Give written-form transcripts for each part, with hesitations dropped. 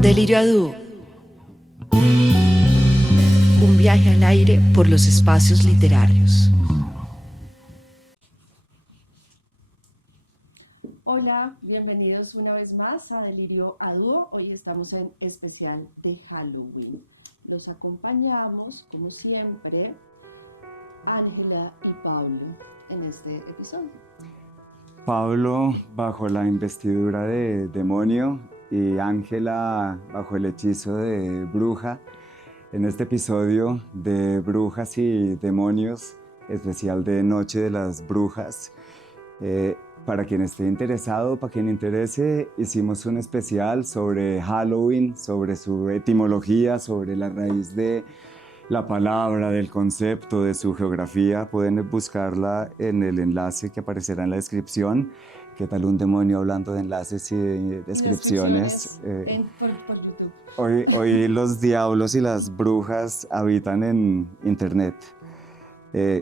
Delirio a dúo. Un viaje al aire por los espacios literarios. Hola, bienvenidos una vez más a Delirio a dúo. Hoy estamos en especial de Halloween. Los acompañamos, como siempre, Ángela y Pablo en este episodio. Pablo bajo la investidura de demonio y Ángela bajo el hechizo de bruja. En este episodio de Brujas y Demonios, especial de Noche de las Brujas. Para quien esté interesado, para quien interese, hicimos un especial sobre Halloween, sobre su etimología, sobre la raíz de la palabra, del concepto, de su geografía. Pueden buscarla en el enlace que aparecerá en la descripción. ¿Qué tal un demonio hablando de enlaces y de descripciones? Por YouTube. Hoy los diablos y las brujas habitan en internet.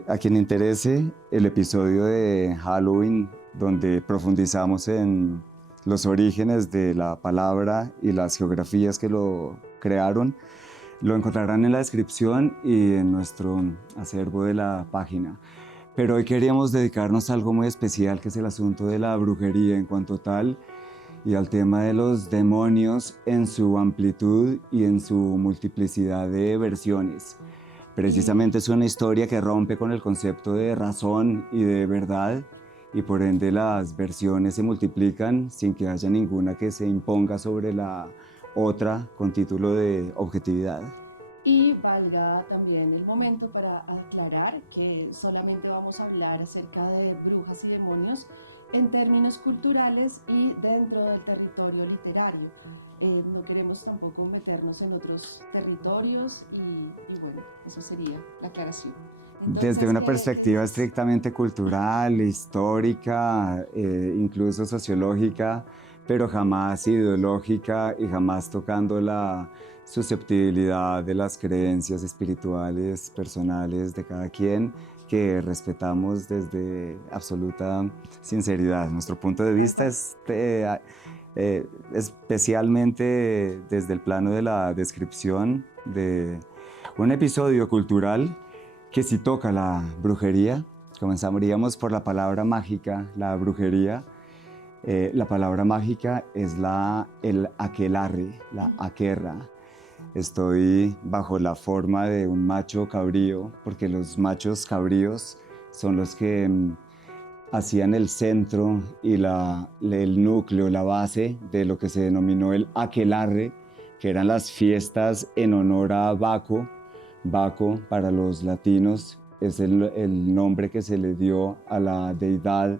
A quien interese, el episodio de Halloween, donde profundizamos en los orígenes de la palabra y las geografías que lo crearon, lo encontrarán en la descripción y en nuestro acervo de la página. Pero hoy queríamos dedicarnos a algo muy especial, que es el asunto de la brujería en cuanto tal, y al tema de los demonios en su amplitud y en su multiplicidad de versiones. Precisamente es una historia que rompe con el concepto de razón y de verdad, y por ende las versiones se multiplican sin que haya ninguna que se imponga sobre la otra con título de objetividad. Y valga también el momento para aclarar que solamente vamos a hablar acerca de brujas y demonios en términos culturales y dentro del territorio literario. No queremos tampoco meternos en otros territorios y bueno, eso sería la aclaración. Entonces, Desde una perspectiva estrictamente cultural, histórica, incluso sociológica, pero jamás ideológica y jamás tocando la susceptibilidad de las creencias espirituales, personales de cada quien, que respetamos desde absoluta sinceridad. Nuestro punto de vista es especialmente desde el plano de la descripción de un episodio cultural que sí toca la brujería. Comenzaríamos por la palabra mágica, la brujería. La palabra mágica es el aquelarre, la aquerra. Estoy bajo la forma de un macho cabrío, porque los machos cabríos son los que hacían el centro y el núcleo, la base de lo que se denominó el aquelarre, que eran las fiestas en honor a Baco. Baco, para los latinos, es el nombre que se le dio a la deidad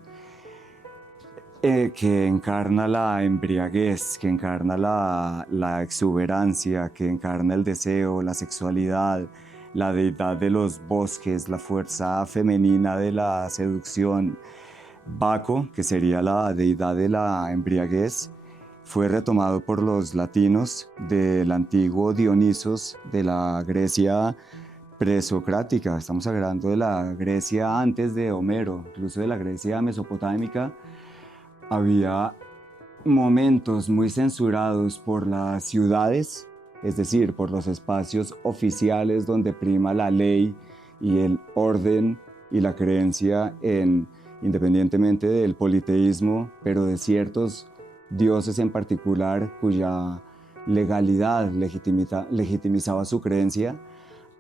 que encarna la embriaguez, que encarna la exuberancia, que encarna el deseo, la sexualidad, la deidad de los bosques, la fuerza femenina de la seducción. Baco, que sería la deidad de la embriaguez, fue retomado por los latinos del antiguo Dionisos de la Grecia presocrática. Estamos hablando de la Grecia antes de Homero, incluso de la Grecia mesopotámica. Había momentos muy censurados por las ciudades, es decir, por los espacios oficiales donde prima la ley y el orden y la creencia independientemente del politeísmo, pero de ciertos dioses en particular cuya legalidad legitimizaba su creencia.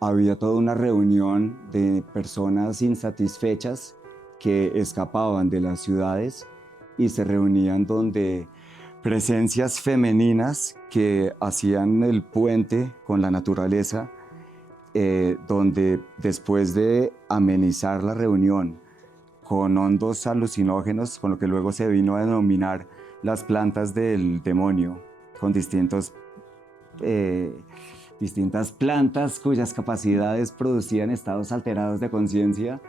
Había toda una reunión de personas insatisfechas que escapaban de las ciudades y se reunían donde presencias femeninas que hacían el puente con la naturaleza, donde después de amenizar la reunión con hondos alucinógenos, con lo que luego se vino a denominar las plantas del demonio, con distintas plantas cuyas capacidades producían estados alterados de conciencia.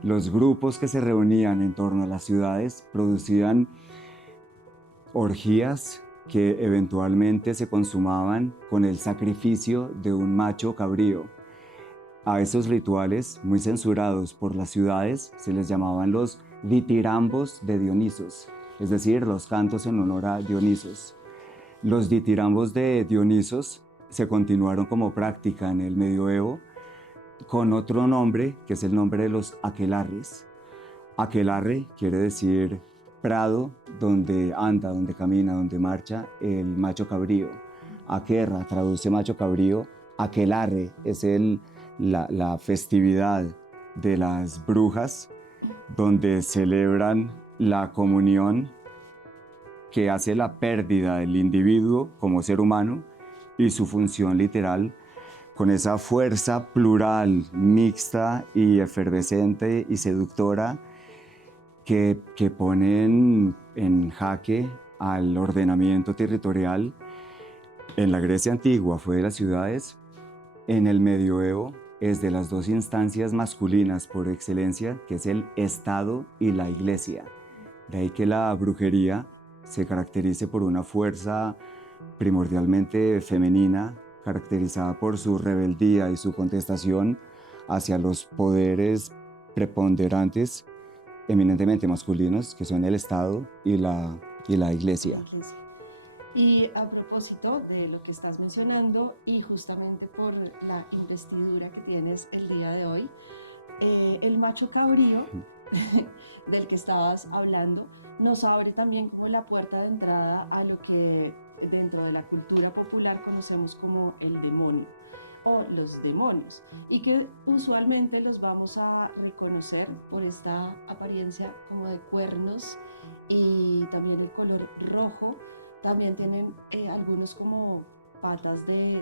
Los grupos que se reunían en torno a las ciudades producían orgías que eventualmente se consumaban con el sacrificio de un macho cabrío. A esos rituales, muy censurados por las ciudades, se les llamaban los ditirambos de Dionisos, es decir, los cantos en honor a Dionisos. Los ditirambos de Dionisos se continuaron como práctica en el medioevo con otro nombre, que es el nombre de los aquelarres. Aquelarre quiere decir prado donde anda, donde camina, donde marcha el macho cabrío. Aquerra traduce macho cabrío. Aquelarre es la festividad de las brujas, donde celebran la comunión que hace la pérdida del individuo como ser humano y su función literal con esa fuerza plural, mixta y efervescente y seductora que pone en jaque al ordenamiento territorial. En la Grecia antigua fue de las ciudades, en el medioevo es de las dos instancias masculinas por excelencia, que es el Estado y la Iglesia. De ahí que la brujería se caracterice por una fuerza primordialmente femenina, caracterizada por su rebeldía y su contestación hacia los poderes preponderantes, eminentemente masculinos, que son el Estado y la Iglesia. Y a propósito de lo que estás mencionando y justamente por la investidura que tienes el día de hoy, el macho cabrío del que estabas hablando nos abre también como la puerta de entrada a lo que dentro de la cultura popular conocemos como el demonio o los demonios, y que usualmente los vamos a reconocer por esta apariencia como de cuernos y también el color rojo. También tienen algunos como patas de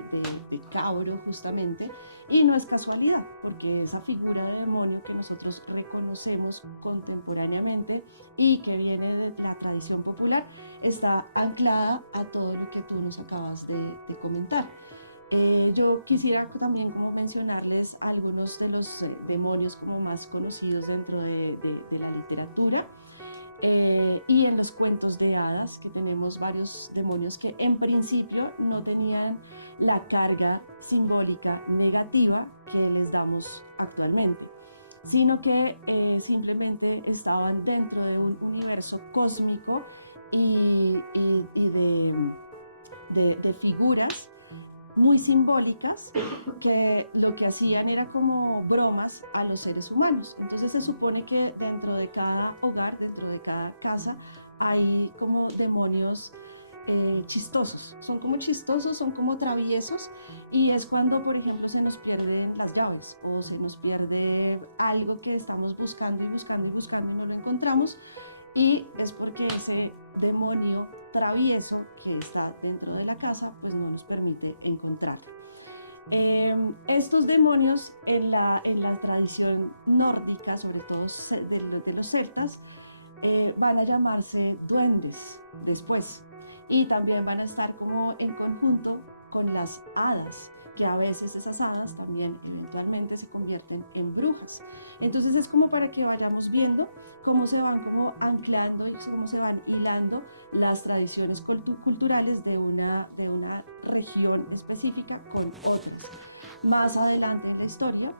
cabro justamente, y no es casualidad porque esa figura de demonio que nosotros reconocemos contemporáneamente y que viene de la tradición popular está anclada a todo lo que tú nos acabas de comentar. Yo quisiera también como mencionarles algunos de los demonios como más conocidos dentro de la literatura. Y en los cuentos de hadas, que tenemos varios demonios que en principio no tenían la carga simbólica negativa que les damos actualmente, sino que simplemente estaban dentro de un universo cósmico y de figuras muy simbólicas que lo que hacían era como bromas a los seres humanos. Entonces se supone que dentro de cada hogar, dentro de cada casa, hay como demonios chistosos. Son como chistosos, son como traviesos, y es cuando, por ejemplo, se nos pierden las llaves o se nos pierde algo que estamos buscando y buscando y buscando y no lo encontramos, y es porque ese demonio travieso que está dentro de la casa pues no nos permite encontrarlo. Estos demonios en la tradición nórdica, sobre todo de los celtas, van a llamarse duendes después, y también van a estar como en conjunto con las hadas, que a veces esas hadas también eventualmente se convierten en brujas. Entonces es como para que vayamos viendo cómo se van como anclando y cómo se van hilando las tradiciones culturales de una región específica con otras. Más adelante en la historia,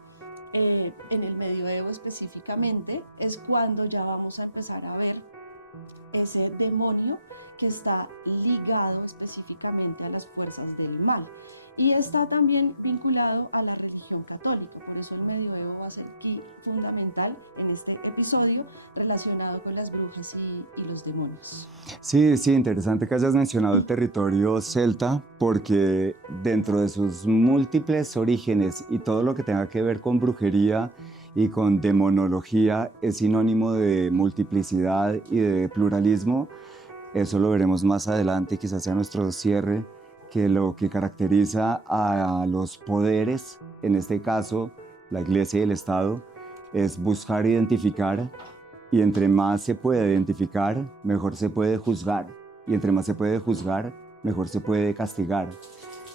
en el medioevo específicamente, es cuando ya vamos a empezar a ver ese demonio que está ligado específicamente a las fuerzas del mal, y está también vinculado a la religión católica. Por eso el medioevo va a ser aquí fundamental en este episodio relacionado con las brujas y los demonios. Sí, interesante que hayas mencionado el territorio celta, porque dentro de sus múltiples orígenes y todo lo que tenga que ver con brujería y con demonología es sinónimo de multiplicidad y de pluralismo. Eso lo veremos más adelante, quizás sea nuestro cierre, que lo que caracteriza a los poderes, en este caso la Iglesia y el Estado, es buscar identificar, y entre más se puede identificar, mejor se puede juzgar, y entre más se puede juzgar, mejor se puede castigar.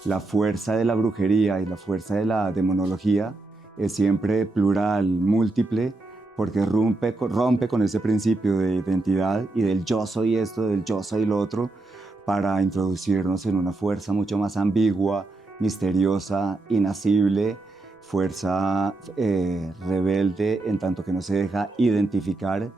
La fuerza de la brujería y la fuerza de la demonología es siempre plural, múltiple, porque rompe con ese principio de identidad y del yo soy esto, del yo soy lo otro, para introducirnos en una fuerza mucho más ambigua, misteriosa, inacible, fuerza rebelde en tanto que no se deja identificar,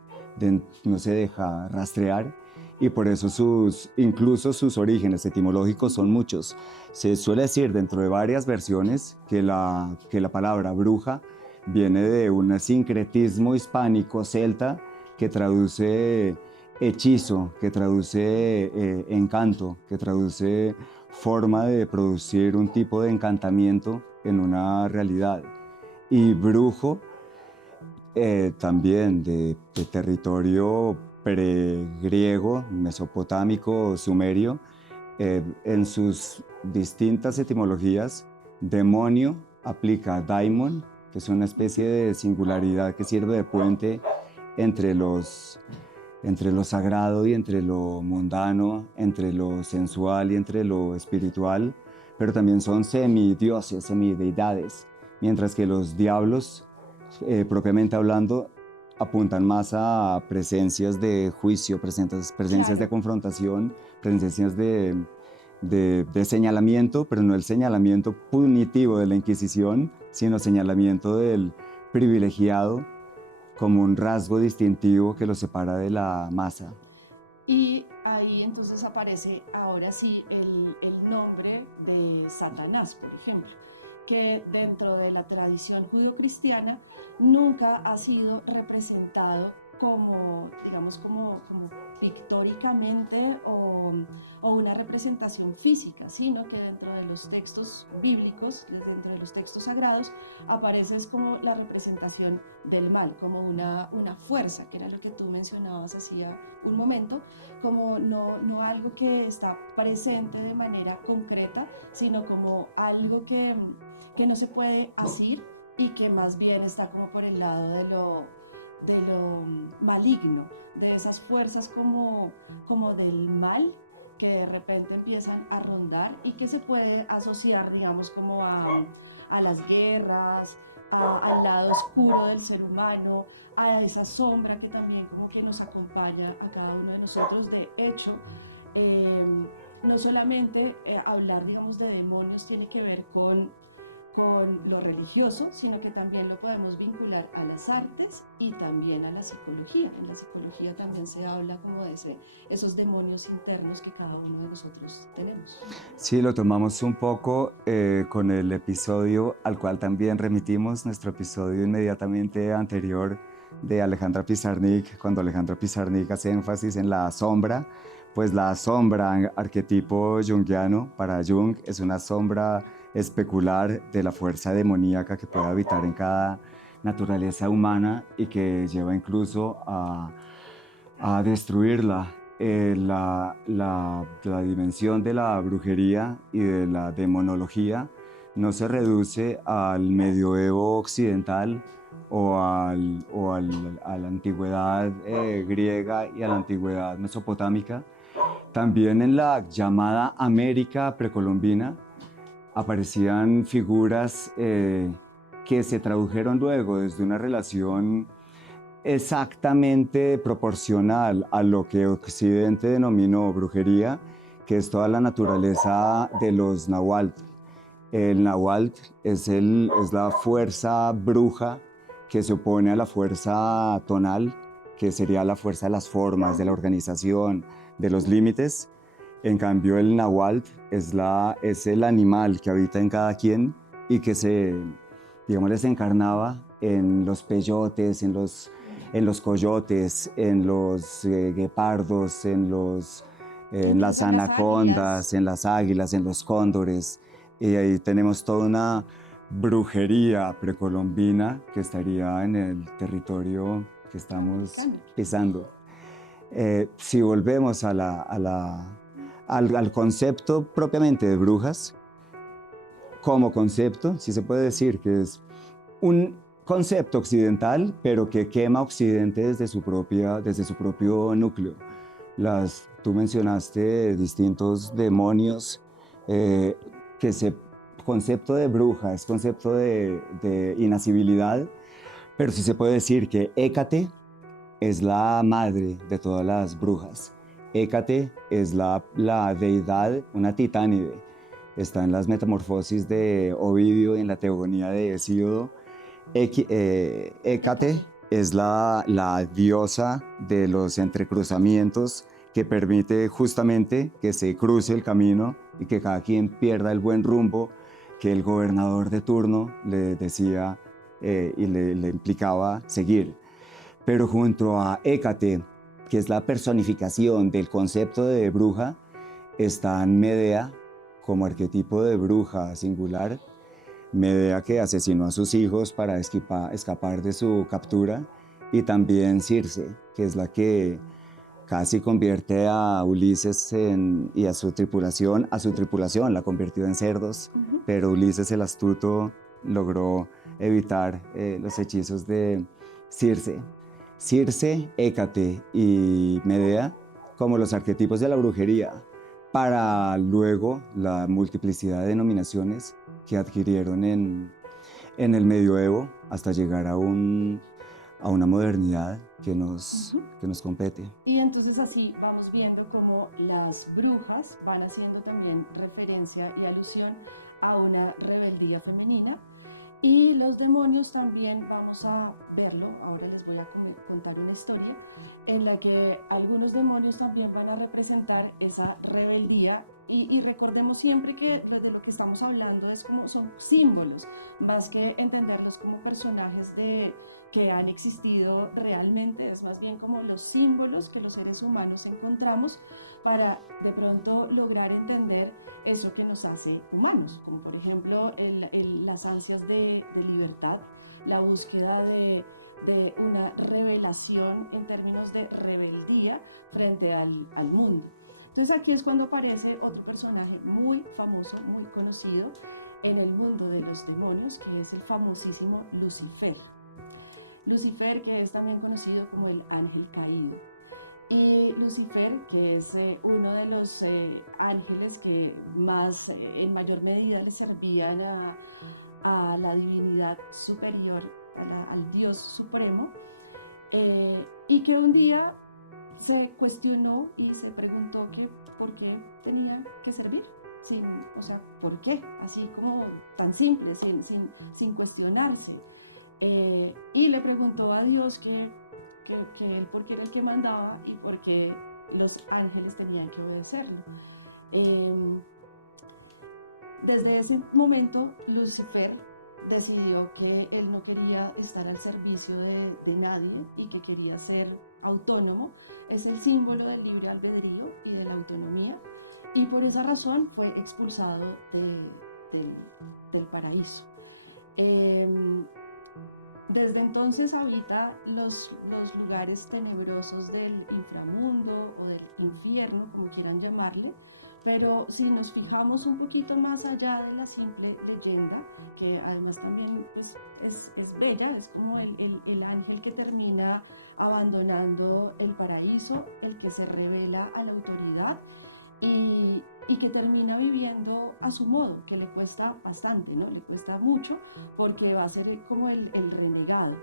no se deja rastrear, y por eso incluso sus orígenes etimológicos son muchos. Se suele decir dentro de varias versiones que la palabra bruja viene de un sincretismo hispánico celta que traduce hechizo, que traduce encanto, que traduce forma de producir un tipo de encantamiento en una realidad. Y brujo también de territorio pregriego, mesopotámico, sumerio, en sus distintas etimologías. Demonio aplica daimon, que es una especie de singularidad que sirve de puente entre lo sagrado y entre lo mundano, entre lo sensual y entre lo espiritual, pero también son semidioses, semideidades, mientras que los diablos, propiamente hablando, apuntan más a presencias de juicio, presencias de confrontación, presencias de señalamiento, pero no el señalamiento punitivo de la Inquisición, sino señalamiento del privilegiado como un rasgo distintivo que lo separa de la masa. Y ahí entonces aparece ahora sí el nombre de Satanás, por ejemplo, que dentro de la tradición judio-cristiana nunca ha sido representado como, digamos, como pictóricamente o una representación física, sino que dentro de los textos bíblicos, dentro de los textos sagrados, aparece como la representación del mal, como una fuerza, que era lo que tú mencionabas hacía un momento, como no algo que está presente de manera concreta, sino como algo que no se puede asir y que más bien está como por el lado de lo maligno, de esas fuerzas como del mal que de repente empiezan a rondar y que se puede asociar, digamos, como a las guerras, al lado oscuro del ser humano, a esa sombra que también como que nos acompaña a cada uno de nosotros. De hecho, no solamente hablar, digamos, de demonios tiene que ver con lo religioso, sino que también lo podemos vincular a las artes y también a la psicología. En la psicología también se habla como de esos demonios internos que cada uno de nosotros tenemos. Sí, lo tomamos un poco con el episodio al cual también remitimos, nuestro episodio inmediatamente anterior de Alejandra Pizarnik, cuando Alejandra Pizarnik hace énfasis en la sombra. Pues la sombra, arquetipo junguiano para Jung, es una sombra especular de la fuerza demoníaca que puede habitar en cada naturaleza humana y que lleva incluso a destruirla. La dimensión de la brujería y de la demonología no se reduce al medioevo occidental o a la antigüedad griega y a la antigüedad mesopotámica. También en la llamada América precolombina aparecían figuras que se tradujeron luego desde una relación exactamente proporcional a lo que Occidente denominó brujería, que es toda la naturaleza de los nahuatl. El nahuatl es la fuerza bruja que se opone a la fuerza tonal, que sería la fuerza de las formas, de la organización, de los límites. En cambio, el nahuatl es el animal que habita en cada quien y que se encarnaba en los peyotes, en los coyotes, en los guepardos, en las anacondas, en las águilas, en los cóndores. Y ahí tenemos toda una brujería precolombina que estaría en el territorio que estamos pisando. Si volvemos al concepto propiamente de brujas, como concepto, sí se puede decir que es un concepto occidental, pero que quema Occidente desde su propio núcleo. Tú mencionaste distintos demonios, concepto de bruja es concepto de inasibilidad, pero sí se puede decir que Hécate es la madre de todas las brujas. Hécate es la deidad, una titánide, está en las Metamorfosis de Ovidio, en la Teogonía de Hesíodo. Hécate es la diosa de los entrecruzamientos, que permite justamente que se cruce el camino y que cada quien pierda el buen rumbo que el gobernador de turno le decía y le implicaba seguir. Pero junto a Hécate, que es la personificación del concepto de bruja, está Medea como arquetipo de bruja singular. Medea, que asesinó a sus hijos para escapar de su captura, y también Circe, que es la que casi convierte a Ulises y a su tripulación la convirtió en cerdos, pero Ulises el astuto logró evitar los hechizos de Circe. Circe, Hécate y Medea como los arquetipos de la brujería, para luego la multiplicidad de denominaciones que adquirieron en el medioevo hasta llegar a una modernidad que nos compete. Y entonces así vamos viendo cómo las brujas van haciendo también referencia y alusión a una rebeldía femenina, y los demonios también vamos a verlo. Ahora les voy a contar una historia en la que algunos demonios también van a representar esa rebeldía, y recordemos siempre que de lo que estamos hablando es como son símbolos, más que entenderlos como personajes que han existido realmente. Es más bien como los símbolos que los seres humanos encontramos para de pronto lograr entender eso que nos hace humanos, como por ejemplo las ansias de libertad, la búsqueda de una revelación en términos de rebeldía frente al mundo. Entonces aquí es cuando aparece otro personaje muy famoso, muy conocido en el mundo de los demonios, que es el famosísimo Lucifer. Lucifer, que es también conocido como el ángel caído. Y Lucifer, que es uno de los ángeles que más, en mayor medida, le servían a la divinidad superior, al Dios supremo, y que un día se cuestionó y se preguntó que por qué tenía que servir. O sea, ¿por qué? Así como tan simple, sin cuestionarse. Y le preguntó a Dios que él por qué era el que mandaba y por qué los ángeles tenían que obedecerlo. Desde ese momento, Lucifer decidió que él no quería estar al servicio de nadie y que quería ser autónomo. Es el símbolo del libre albedrío y de la autonomía, y por esa razón fue expulsado del paraíso. Desde entonces habita los lugares tenebrosos del inframundo o del infierno, como quieran llamarle. Pero si nos fijamos un poquito más allá de la simple leyenda, que además también pues, es bella, es como el ángel que termina abandonando el paraíso, el que se revela a la autoridad y que termina viviendo a su modo, que le cuesta bastante, ¿no? Le cuesta mucho, porque va a ser como el renegado.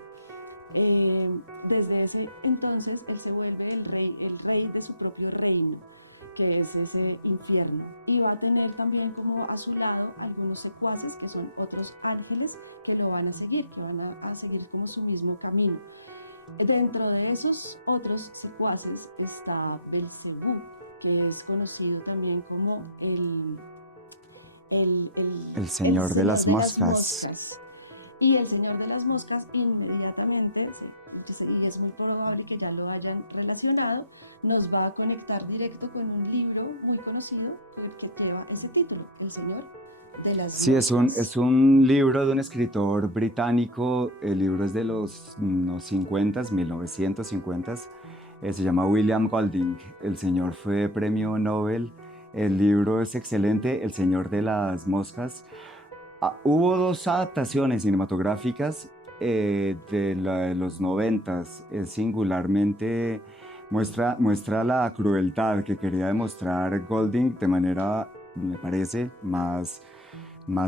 Desde ese entonces él se vuelve el rey de su propio reino, que es ese infierno, y va a tener también como a su lado algunos secuaces que son otros ángeles que lo van a seguir, que van a seguir como su mismo camino. Dentro de esos otros secuaces está Belcebú, que es conocido también como el señor de las moscas. Y el señor de las moscas inmediatamente, y es muy probable que ya lo hayan relacionado, nos va a conectar directo con un libro muy conocido que lleva ese título, El Señor de las Sí, Moscas. es un libro de un escritor británico. El libro es de los 1950. Se llama William Golding. El señor fue premio Nobel. El libro es excelente, El Señor de las Moscas. Hubo dos adaptaciones cinematográficas de los 90. Singularmente muestra la crueldad que quería demostrar Golding de manera, me parece, más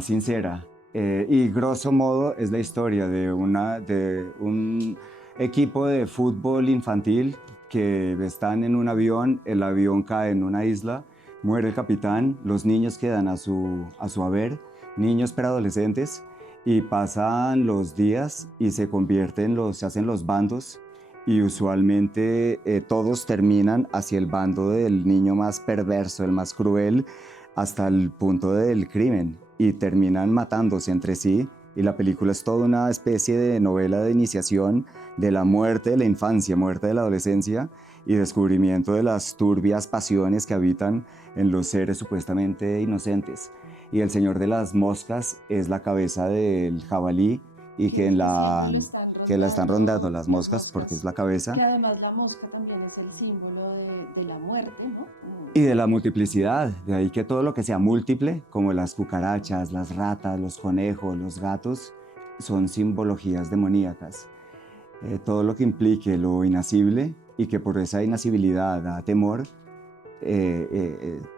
sincera. Y grosso modo es la historia de un equipo de fútbol infantil que están en un avión, el avión cae en una isla muere el capitán, los niños quedan a su haber, niños preadolescentes, y pasan los días y se hacen los bandos, y usualmente todos terminan hacia el bando del niño más perverso, el más cruel, hasta el punto del crimen, y terminan matándose entre sí. Y la película es toda una especie de novela de iniciación de la muerte de la infancia, muerte de la adolescencia y descubrimiento de las turbias pasiones que habitan en los seres supuestamente inocentes. Y el señor de las moscas es la cabeza del jabalí y que la están rondando las moscas porque es la cabeza. Que además la mosca también es el símbolo de la muerte, ¿no? Y de la multiplicidad, de ahí que todo lo que sea múltiple, como las cucarachas, las ratas, los conejos, los gatos, son simbologías demoníacas. Todo lo que implique lo inasible y que por esa inasibilidad da temor,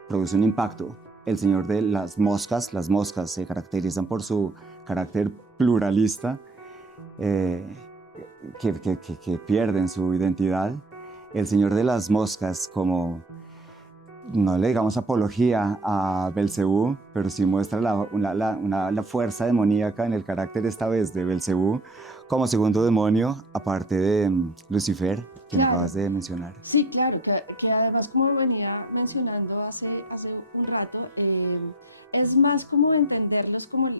produce un impacto. El señor de las moscas se caracterizan por su carácter pluralista, que pierden su identidad. El señor de las moscas, como no le digamos apología a Belcebú, pero sí muestra la fuerza demoníaca en el carácter esta vez de Belcebú como segundo demonio, aparte de Lucifer, que me acabas de mencionar. Sí, claro, que además, como venía mencionando hace un rato, es más como entenderlos como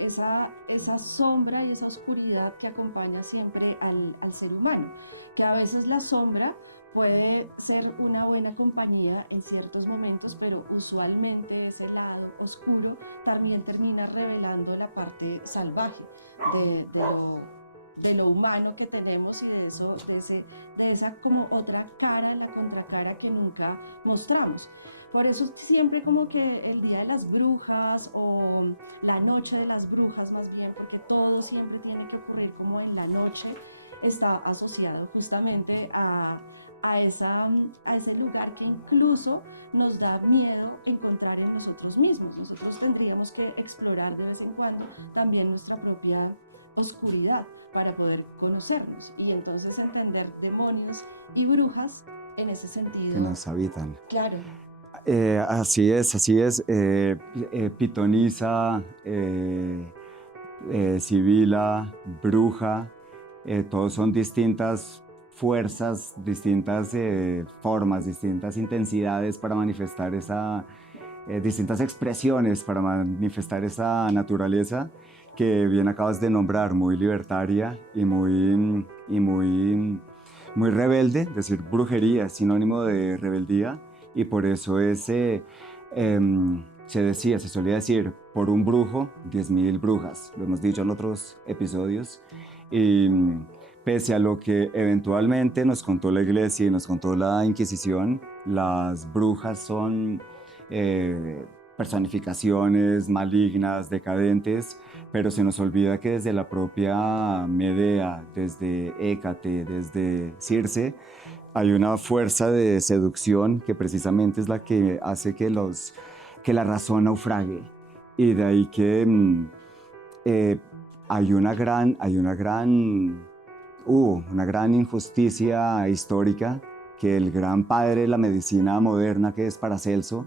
esa sombra y esa oscuridad que acompaña siempre al ser humano, que a veces la sombra puede ser una buena compañía en ciertos momentos, pero usualmente ese lado oscuro también termina revelando la parte salvaje de lo humano que tenemos y de esa como otra cara, la contracara que nunca mostramos. Por eso siempre como que el Día de las Brujas o la Noche de las Brujas más bien, porque todo siempre tiene que ocurrir como en la noche, está asociado justamente a ese lugar que incluso nos da miedo encontrar en nosotros mismos. Nosotros tendríamos que explorar de vez en cuando también nuestra propia oscuridad para poder conocernos y entonces entender demonios y brujas en ese sentido. Que nos habitan. Claro. Así es. Pitonisa, sibila, bruja, todos son distintas fuerzas, distintas formas, distintas intensidades para manifestar distintas expresiones para manifestar esa naturaleza que bien acabas de nombrar, muy libertaria y muy rebelde. Decir brujería es sinónimo de rebeldía y por eso se solía decir, por un brujo, 10.000 brujas. Lo hemos dicho en otros episodios. Y pese a lo que eventualmente nos contó la Iglesia y nos contó la Inquisición, las brujas son personificaciones malignas, decadentes, pero se nos olvida que desde la propia Medea, desde Hécate, desde Circe, hay una fuerza de seducción que precisamente es la que hace que la razón naufrague. Y de ahí que hay una gran injusticia histórica, que el gran padre de la medicina moderna, que es Paracelso,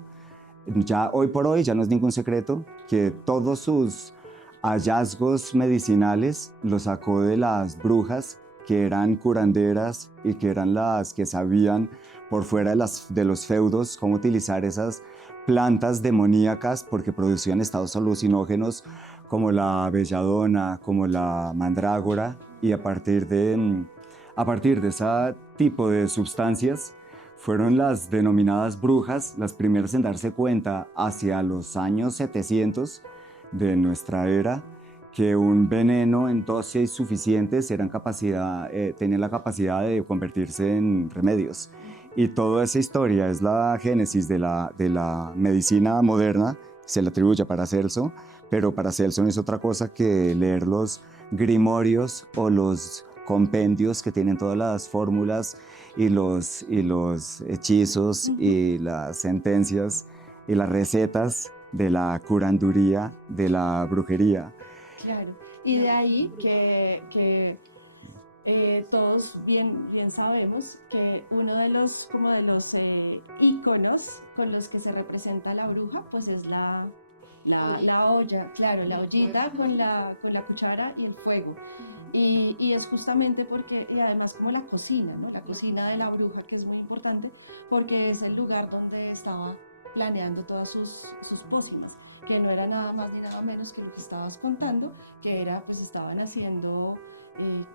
ya hoy por hoy ya no es ningún secreto que todos sus hallazgos medicinales los sacó de las brujas, que eran curanderas y que eran las que sabían por fuera de los feudos cómo utilizar esas plantas demoníacas, porque producían estados alucinógenos como la belladona, como la mandrágora, y a partir de ese tipo de sustancias fueron las denominadas brujas las primeras en darse cuenta hacia los años 700 de nuestra era que un veneno en dosis suficientes tenía la capacidad de convertirse en remedios. Y toda esa historia es la génesis de la medicina moderna, se le atribuye a Paracelso, pero Paracelso no es otra cosa que leer los grimorios o los compendios que tienen todas las fórmulas y los hechizos y las sentencias y las recetas de la curanduría, de la brujería. Claro, y de ahí que Todos bien sabemos que uno de los, como de los íconos con los que se representa la bruja, pues es la olla, claro, la ollita con la cuchara y el fuego. Y es justamente porque, y además como la cocina, ¿no? La cocina de la bruja, que es muy importante, porque es el lugar donde estaba planeando todas sus pócimas, que no era nada más ni nada menos que lo que estabas contando, que era, pues estaban haciendo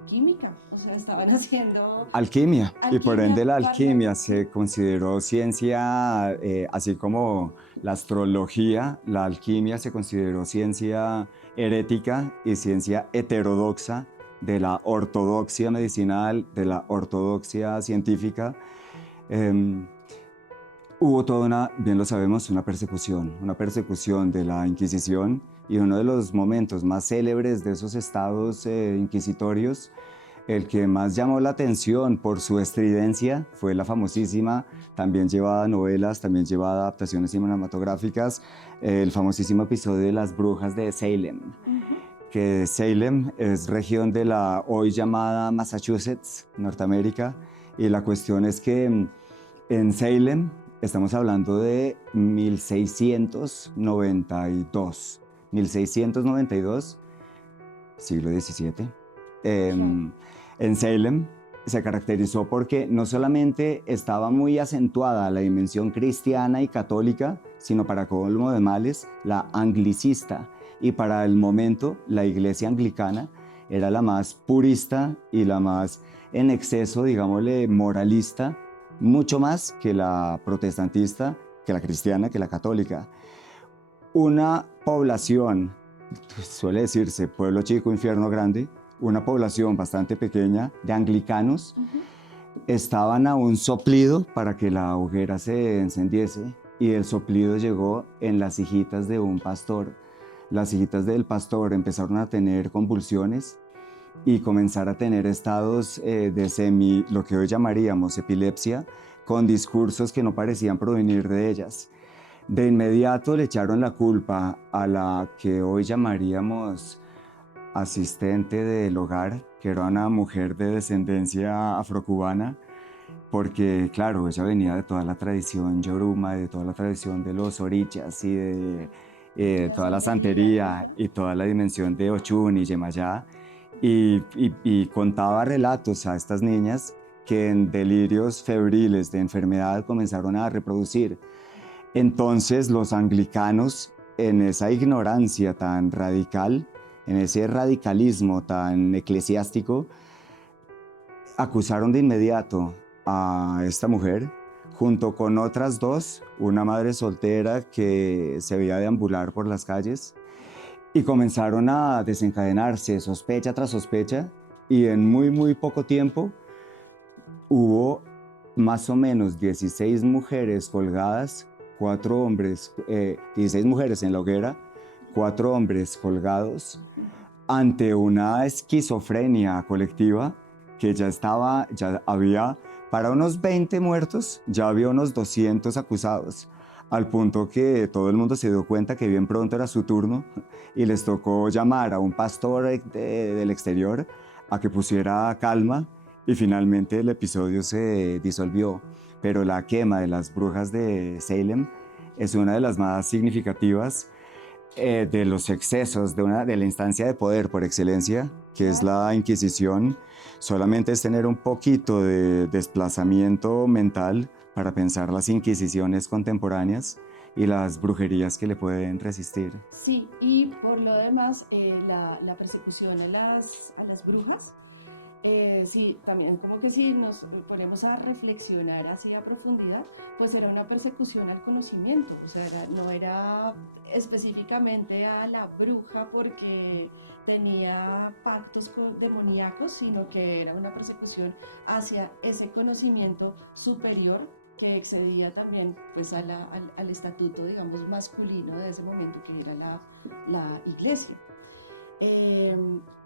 química, o sea, estaban haciendo Alquimia, y por alquimia ende la para... alquimia se consideró ciencia, así como la astrología, la alquimia se consideró ciencia herética y ciencia heterodoxa de la ortodoxia medicinal, de la ortodoxia científica. Em, Hubo toda una, bien lo sabemos, una persecución de la Inquisición, y uno de los momentos más célebres de esos estados inquisitorios, el que más llamó la atención por su estridencia, fue la famosísima, también llevada a novelas, también llevada a adaptaciones cinematográficas, el famosísimo episodio de las brujas de Salem, que Salem es región de la hoy llamada Massachusetts, Norteamérica, y la cuestión es que en Salem estamos hablando de 1692, 1692, siglo XVII. En Salem se caracterizó porque no solamente estaba muy acentuada la dimensión cristiana y católica, sino para colmo de males, la anglicista. Y para el momento, la iglesia anglicana era la más purista y la más en exceso, digámosle, moralista, mucho más que la protestantista, que la cristiana, que la católica. Una población, suele decirse pueblo chico, infierno grande, una población bastante pequeña de anglicanos, estaban a un soplido para que la hoguera se encendiese, y el soplido llegó en las hijitas de un pastor. Las hijitas del pastor empezaron a tener convulsiones y comenzar a tener estados de lo que hoy llamaríamos epilepsia, con discursos que no parecían provenir de ellas. De inmediato le echaron la culpa a la que hoy llamaríamos asistente del hogar, que era una mujer de descendencia afrocubana, porque claro, ella venía de toda la tradición yoruma, de toda la tradición de los orichas y de toda la santería y toda la dimensión de Ochun y Yemayá, y contaba relatos a estas niñas que en delirios febriles de enfermedad comenzaron a reproducir. Entonces los anglicanos, en esa ignorancia tan radical, en ese radicalismo tan eclesiástico, acusaron de inmediato a esta mujer, junto con otras dos, una madre soltera que se veía deambular por las calles, y comenzaron a desencadenarse sospecha tras sospecha, y en muy poco tiempo hubo más o menos 16 mujeres colgadas, 4 hombres, 16 mujeres en la hoguera, 4 hombres colgados, ante una esquizofrenia colectiva que ya había, para unos 20 muertos, ya había unos 200 acusados, al punto que todo el mundo se dio cuenta que bien pronto era su turno y les tocó llamar a un pastor del exterior a que pusiera calma, y finalmente el episodio se disolvió. Pero la quema de las brujas de Salem es una de las más significativas de los excesos de la instancia de poder por excelencia, que es la Inquisición. Solamente es tener un poquito de desplazamiento mental para pensar las inquisiciones contemporáneas y las brujerías que le pueden resistir. Sí, y por lo demás, la persecución a las brujas, sí, también como que si nos ponemos a reflexionar así a profundidad, pues era una persecución al conocimiento, o sea, no era específicamente a la bruja porque tenía pactos demoníacos, sino que era una persecución hacia ese conocimiento superior que excedía también pues al estatuto, digamos, masculino de ese momento, que era la iglesia. Eh,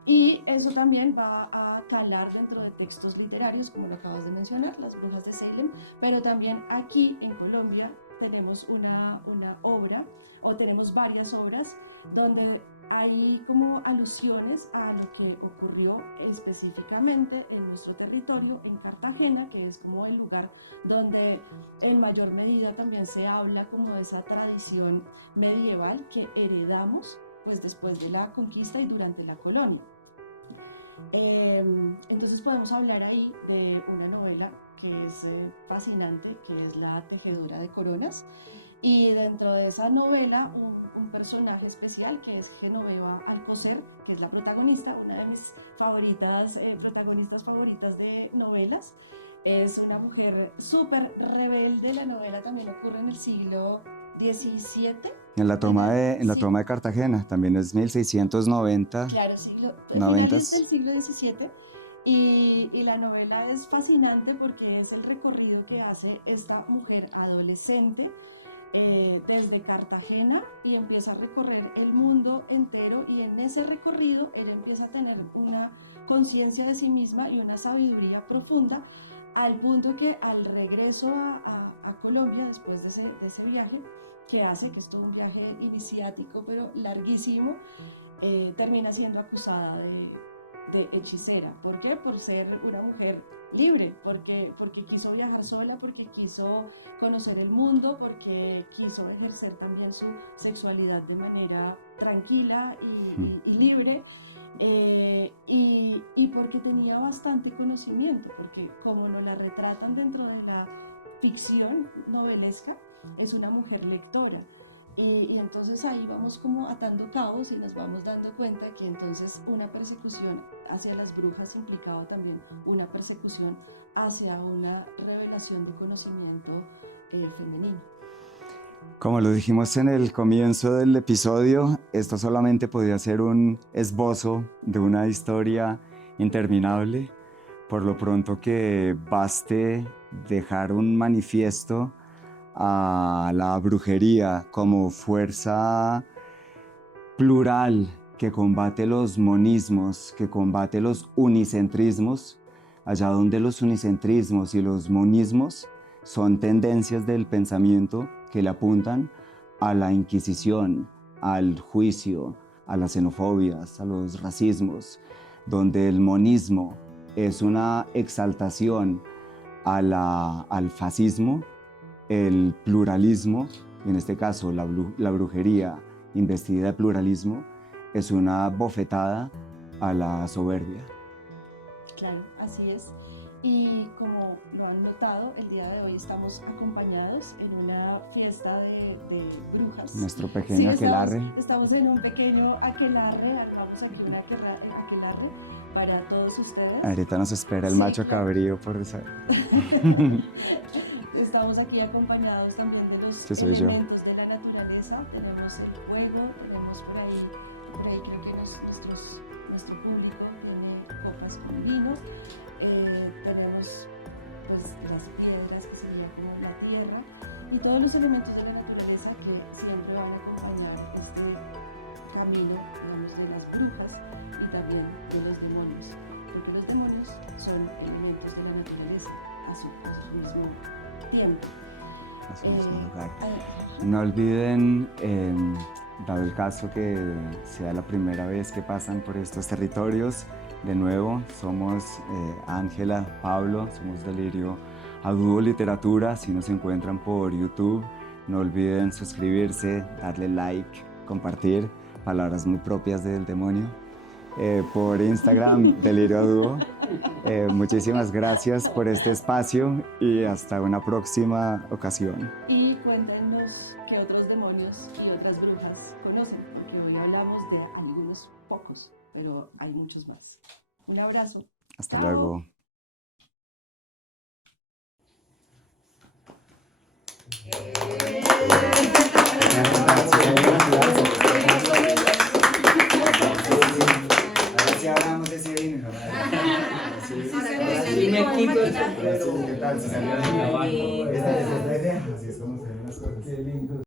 y eso también va a calar dentro de textos literarios, como lo acabas de mencionar, Las Brujas de Salem, pero también aquí en Colombia tenemos una obra, o tenemos varias obras, donde hay como alusiones a lo que ocurrió específicamente en nuestro territorio, en Cartagena, que es como el lugar donde en mayor medida también se habla como de esa tradición medieval que heredamos pues después de la conquista y durante la colonia. Entonces podemos hablar ahí de una novela que es fascinante, que es La Tejedora de Coronas, y dentro de esa novela un personaje especial que es Genoveva Alcocer, que es la protagonista, una de mis protagonistas favoritas de novelas. Es una mujer súper rebelde. La novela también ocurre en el siglo XVII. En la toma de Cartagena, también es 1690. Claro, finales del siglo XVII. Y la novela es fascinante porque es el recorrido que hace esta mujer adolescente desde Cartagena y empieza a recorrer el mundo entero, y en ese recorrido ella empieza a tener una conciencia de sí misma y una sabiduría profunda, al punto que al regreso a Colombia, después de ese viaje que hace, que es todo un viaje iniciático pero larguísimo, termina siendo acusada de hechicera. ¿Por qué? Por ser una mujer libre, porque quiso viajar sola, porque quiso conocer el mundo, porque quiso ejercer también su sexualidad de manera tranquila y libre, y porque tenía bastante conocimiento, porque como nos la retratan dentro de la ficción novelesca, es una mujer lectora. Y entonces ahí vamos como atando cabos y nos vamos dando cuenta que entonces una persecución hacia las brujas implicaba también una persecución hacia una revelación de conocimiento femenino. Como lo dijimos en el comienzo del episodio, esto solamente podía ser un esbozo de una historia interminable, por lo pronto que baste dejar un manifiesto a la brujería como fuerza plural que combate los monismos, que combate los unicentrismos, allá donde los unicentrismos y los monismos son tendencias del pensamiento que le apuntan a la Inquisición, al juicio, a las xenofobias, a los racismos, donde el monismo es una exaltación al fascismo, el pluralismo, en este caso la brujería investida de pluralismo, es una bofetada a la soberbia. Claro, así es. Y como lo han notado, el día de hoy estamos acompañados en una fiesta de brujas. Nuestro pequeño aquelarre. Estamos en un pequeño aquelarre, armamos aquí un aquelarre para todos ustedes. Ahorita nos espera el macho cabrío por eso. Estamos aquí acompañados también de los elementos de la naturaleza. Tenemos el fuego, tenemos por ahí creo que nuestro público tiene copas con vino. Tenemos pues las piedras, que sería como la tierra, y todos los elementos de la naturaleza que siempre van a acompañar este camino, digamos, de las brujas y también de los demonios, porque los demonios son elementos de la naturaleza a su mismo tiempo. A su mismo lugar. No olviden, dado el caso que sea la primera vez que pasan por estos territorios, de nuevo, somos Ángela, Pablo, somos Delirio Agudo Literatura. Si nos encuentran por YouTube, no olviden suscribirse, darle like, compartir, palabras muy propias del demonio. Por Instagram, Delirio Agudo. Muchísimas gracias por este espacio y hasta una próxima ocasión. Y cuéntenos qué otros demonios y otras brujas conocen, porque hoy hablamos de algunos pocos, pero hay muchos más. Un abrazo. Hasta luego. Ahora sí hablamos de ese vino. ¿Qué tal? Si salió de así es como se ven las cosas.